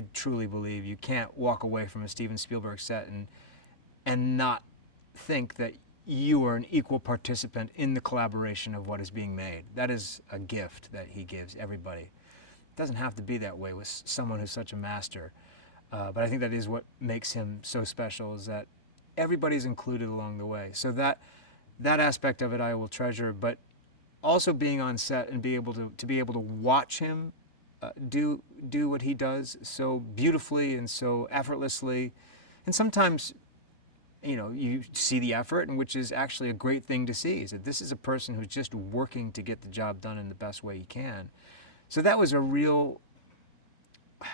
I truly believe you can't walk away from a Steven Spielberg set and not think that you are an equal participant in the collaboration of what is being made. That is a gift that he gives everybody. It doesn't have to be that way with someone who's such a master. But I think that is what makes him so special, is that everybody's included along the way. So that aspect of it I will treasure, but also being on set and be able to watch him do what he does so beautifully and so effortlessly. And sometimes, you know, you see the effort, and which is actually a great thing to see, is that this is a person who's just working to get the job done in the best way he can. So that was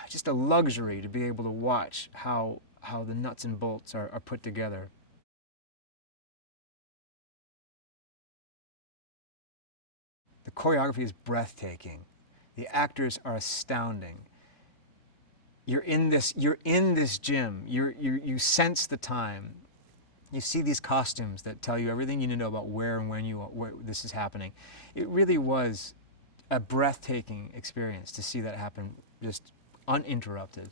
just a luxury to be able to watch how the nuts and bolts are put together. The choreography is breathtaking. The actors are astounding. You're in this gym. You sense the time. You see these costumes that tell you everything you need to know about where and when where this is happening. It really was a breathtaking experience to see that happen, just uninterrupted.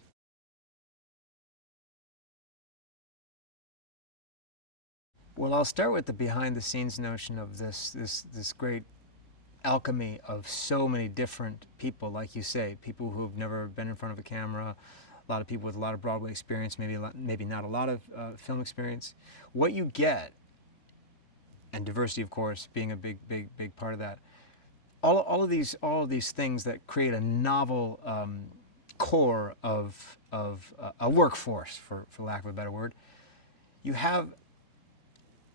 Well, I'll start with the behind-the-scenes notion of this great alchemy of so many different people, like you say, people who've never been in front of a camera, a lot of people with a lot of Broadway experience, maybe not a lot of film experience. What you get, and diversity, of course, being a big part of that. All of these things that create a novel core of a workforce, for lack of a better word. You have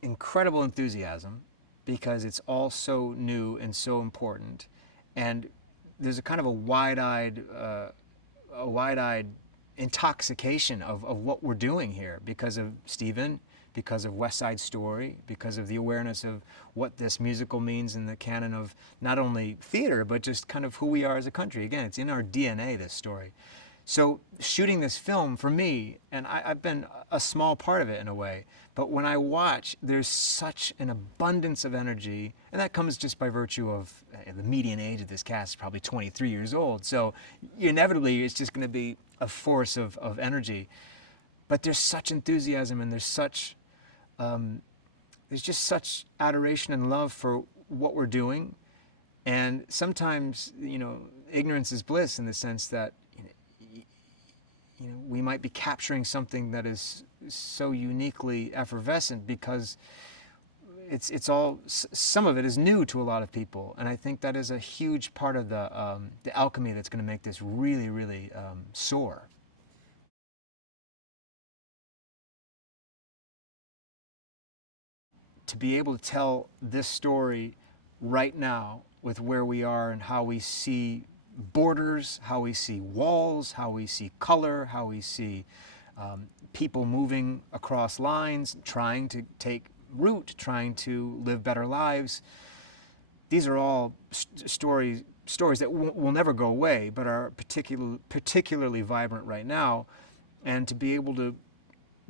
incredible enthusiasm because it's all so new and so important, and there's a kind of a wide-eyed intoxication of what we're doing here because of Stephen, because of West Side Story, because of the awareness of what this musical means in the canon of not only theater, but just kind of who we are as a country. Again, it's in our DNA, this story. So shooting this film, for me, and I've been a small part of it in a way, but when I watch, there's such an abundance of energy, and that comes just by virtue of the median age of this cast is probably 23 years old, so inevitably it's just going to be a force of energy. But there's such enthusiasm, and there's just such adoration and love for what we're doing. And sometimes, you know, ignorance is bliss in the sense that, you know, we might be capturing something that is so uniquely effervescent because it's all, some of it is new to a lot of people. And I think that is a huge part of the alchemy that's going to make this really soar. To be able to tell this story right now with where we are and how we see borders, how we see walls, how we see color, how we see people moving across lines, trying to take root, trying to live better lives. These are all stories that will never go away, but are particularly vibrant right now. And to be able to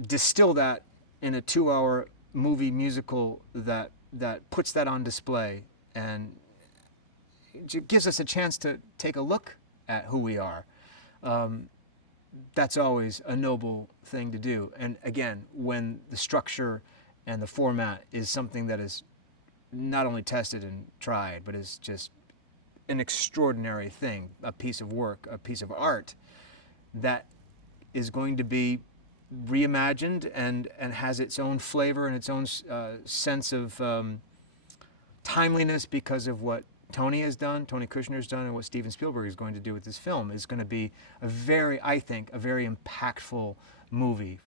distill that in a 2-hour movie musical that puts that on display and it gives us a chance to take a look at who we are. That's always a noble thing to do. And again, when the structure and the format is something that is not only tested and tried, but is just an extraordinary thing, a piece of work, a piece of art that is going to be reimagined and has its own flavor and its own sense of timeliness because of what Tony Kushner has done, and what Steven Spielberg is going to do with this film is going to be I think, a very impactful movie